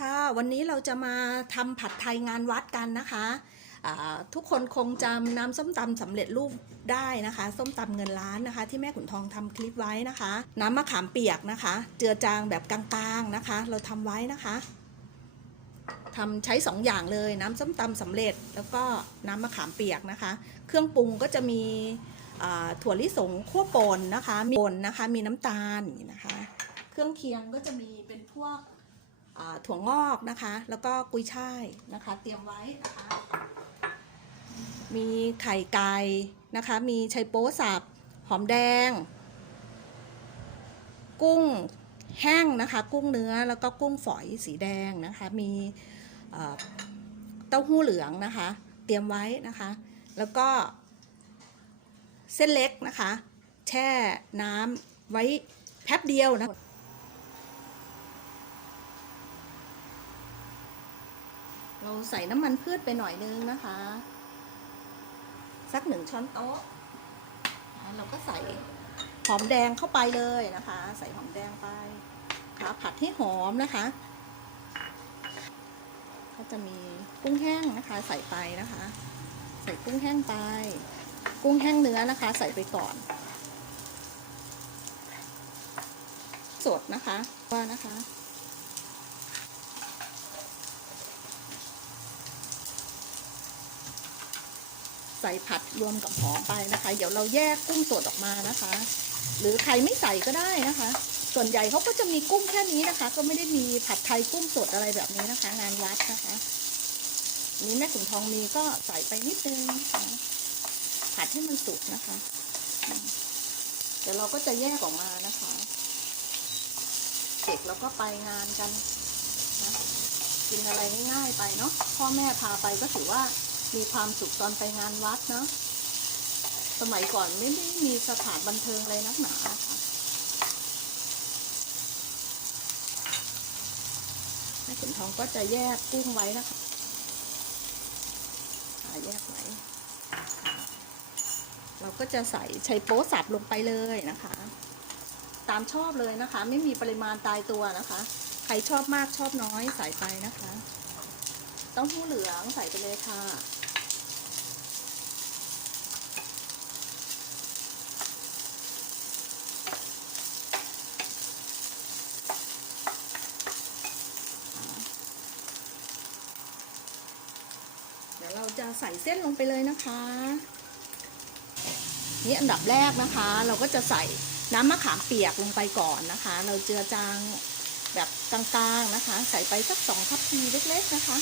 ค่ะวันนี้เราจะมาทำผัดไทยงานวัดกันนะคะทุกคนคงจำน้ำส้มตำสำเร็จรูปได้นะคะ ส้มตำเงินล้านนะคะ ที่แม่ขุนทองทำคลิปไว้นะคะ น้ำมะขามเปียกนะคะ เจือจางแบบกลางๆนะคะ เราทำไว้นะคะทำใช้สองอย่างเลยน้ำส้มตำสำเร็จ แล้วก็น้ำมะขามเปียกนะคะ เครื่องปรุงก็จะมีถั่วลิสงคั่วป่นนะคะมีป่นนะคะ มีน้ำตาลนะคะ เครื่องเคียงก็จะมีเป็นพวก ถั่วงอกนะคะ แล้วก็กุยช่ายนะคะ เตรียมไว้นะคะ มีไข่ไก่นะคะ มีไชโป๊สับหอมแดง กุ้งแห้งนะคะ กุ้งเนื้อแล้วก็กุ้งฝอยสีแดงนะคะ มีเอ่อเต้าหู้เหลืองนะคะ เตรียมไว้นะคะ แล้วก็ เส้นเล็กนะคะ แช่น้ำไว้แป๊บเดียวนะ เราใส่น้ำมันพืชไปหน่อยนึงนะคะ สักหนึ่งช้อนโต๊ะเราก็ใส่หอมแดงเข้าไปเลยนะคะ ใส่หอมแดงไปค่ะผัดให้หอมนะคะ ก็จะมีกุ้งแห้งนะคะ ใส่ไปนะคะ ใส่กุ้งแห้งไป กุ้งแห้งเนื้อนะคะ ใส่ไปก่อนสดนะคะว่านะคะ ใส่ผัดรวมกับหอมไปนะคะ เดี๋ยวเราแยกกุ้งสดออกมานะคะ หรือใครไม่ใส่ก็ได้นะคะ ส่วนใหญ่เขาก็จะมีกุ้งแค่นี้นะคะ ก็ไม่ได้มีผัดไทยกุ้งสดอะไรแบบนี้นะคะ งานวัดนะคะนี้แม่ขุนทองมีก็ใส่ไปนิดนึงนะคะผัดให้มันสุกนะคะ เดี๋ยวเราก็จะแยกออกมานะคะเด็กแล้วก็ไปงานกันนะกินอะไรง่ายๆไปเนาะพ่อแม่พาไปก็ถือว่า มีความสุขตอนไปงานวัดเนาะสมัยก่อนไม่ได้มีสถานบันเทิงอะไรนักหนาค่ะแม่ขุนทองก็จะแยกกุ้งไว้นะคะแยกไว้เราก็จะใส่ไชโป๊สับลงไปเลยนะคะ ตามชอบเลยนะคะ ไม่มีปริมาณตายตัวนะคะ ใครชอบมากชอบน้อยใส่ไปนะคะ ต้าหู้เหลืองใส่ไปเลยค่ะ ดี๋ยวเราจะใส่เส้นลงไปเลยนะคะ นี่อันดับแรกนะคะ เราก็จะใส่น้ำมะขามเปียกลงไปก่อนนะคะ เราเจือจางแบบกลางๆนะคะ ใส่ไปสักสองทัพพีเล็กๆนะคะ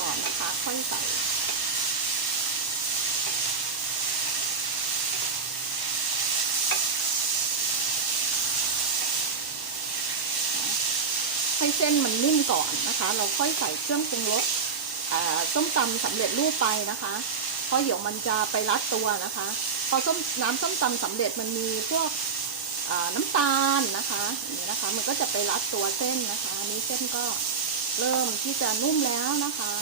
ก่อนนะคะค่อยใส่ ให้เส้นมันนิ่มก่อนนะคะ เราค่อยใส่เครื่องปรุงรสอ่าส้มตำสำเร็จรูปไปนะคะ เพราะเดี๋ยวมันจะไปรัดตัวนะคะ พอส้มน้ำส้มตำสำเร็จมันมีพวกอ่าน้ำตาลนะคะนี่นะคะ มันก็จะไปรัดตัวเส้นนะคะนนี้เส้นก็เริ่มที่จะนุ่มแล้วนะคะ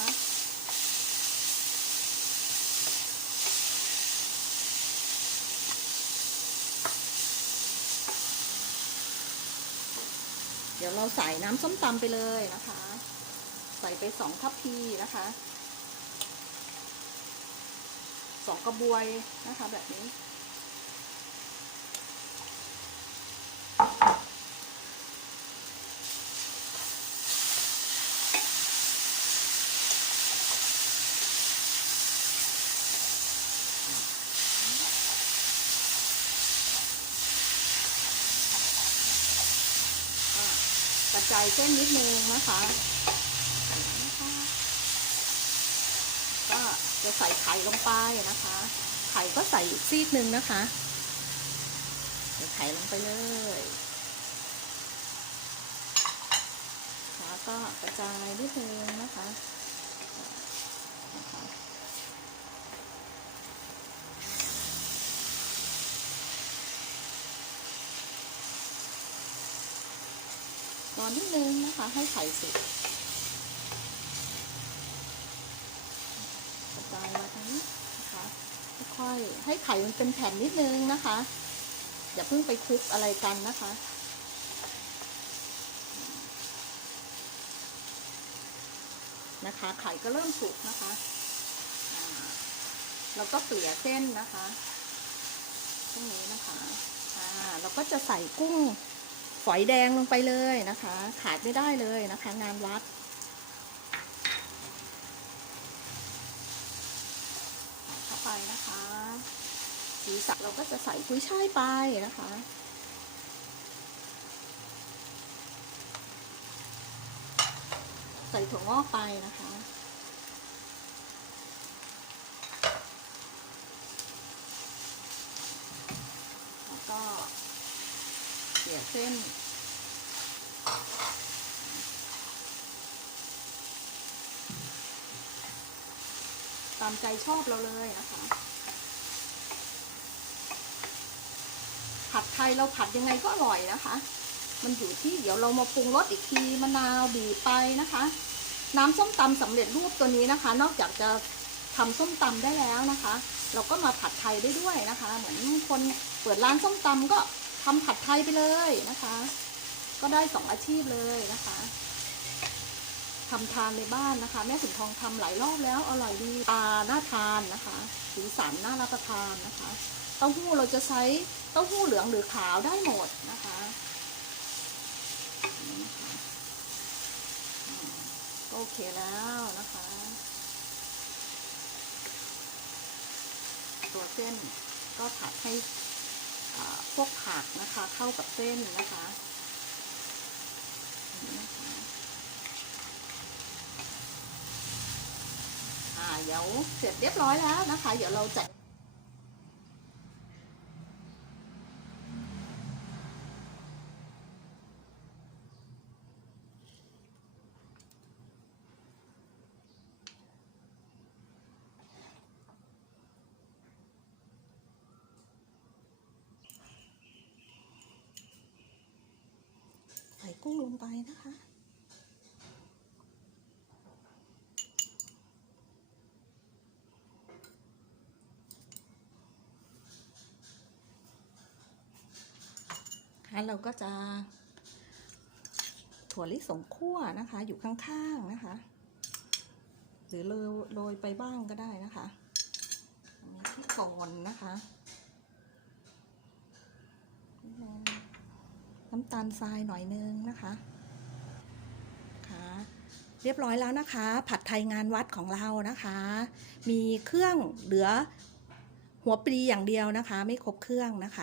ดี๋ยวเราใส่น้ำส้มตำไปเลยนะคะ ใส่ไปสองทัพพีนะคะสองกระบวยนะคะแบบนี้ กระจายเส้นนิดนึงนะคะก็จะใส่ไข่ลงไปนะคะ ไข่ก็ใส่อีกซีกหนึ่งนะคะใส่ไข่ลงไปเลยแล้วก็กระจายนิดนึงนะคะนะคะ ตอนิดนึงนะคะ ให้ไข่สุกกระจายมาทางนี้นะคะค่อยๆให้ไข่มันเป็นแผ่นนิดนึงนะคะ อย่าเพิ่งไปคลุกอะไรกันนะคะนะคะไข่ก็เริ่มสุกนะคะอ่าก็เกลี่ยเส้นนะคะตรงนี้นะคะอ่าเราก็จะใส่กุ้ง ฝอยแดงลงไปเลยนะคะ ขาดไม่ได้เลยนะคะ งานวัด เข้าไปนะคะสีสันเราก็จะใส่กุ้ยช่ายไปนะคะใส่ถั่วงอกไปนะคะ แล้วก็ ลี่ยเส้น ตามใจชอบเราเลยนะคะ ผัดไทยเราผัดยังไงก็อร่อยนะคะ มันอยู่ที่เดี๋ยวเรามาปรุงรสอีกทีมะนาวบีบไปนะคะ น้ำส้มตำสำเร็จรูปตัวนี้นะคะ นอกจากจะทำส้มตำได้แล้วนะคะ เราก็มาผัดไทยได้ด้วยนะคะ เหมือนคนเปิดร้านส้มตำก็ ทำผัดไทยไปเลยนะคะ ก็ได้สองอาชีพเลยนะคะทำทานในบ้านนะคะ แม่สุนทองทำหลายรอบแล้วอร่อยดีตาน่าทานนะคะสีสันน่ารับประทานนะคะเต้าหู้เราจะใช้เต้าหู้เหลืองหรือขาวได้หมดนะคะก็โอเคแล้วนะคะ ตัวเส้นก็ผัดให้ พวกผักนะคะ เข้ากับเส้นนะคะอ่าเดี๋ยวเสร็จเรียบร้อยแล้วนะคะ เดี๋ยวเราจัด กุ้งลงไปนะคะ ค่ะเราก็จะ ถั่วลิสงคั่วนะคะ อยู่ข้างๆนะคะ หรือโรยโรยไปบ้างก็ได้นะคะมีที่ก่อนนะคะนิดนึง น้ำตาลทรายหน่อยนึงนะคะค่ะเรียบร้อยแล้วนะคะ ผัดไทยงานวัดของเรานะคะ มีเครื่องเหลือหัวปลีอย่างเดียวนะคะ ไม่ครบเครื่องนะคะ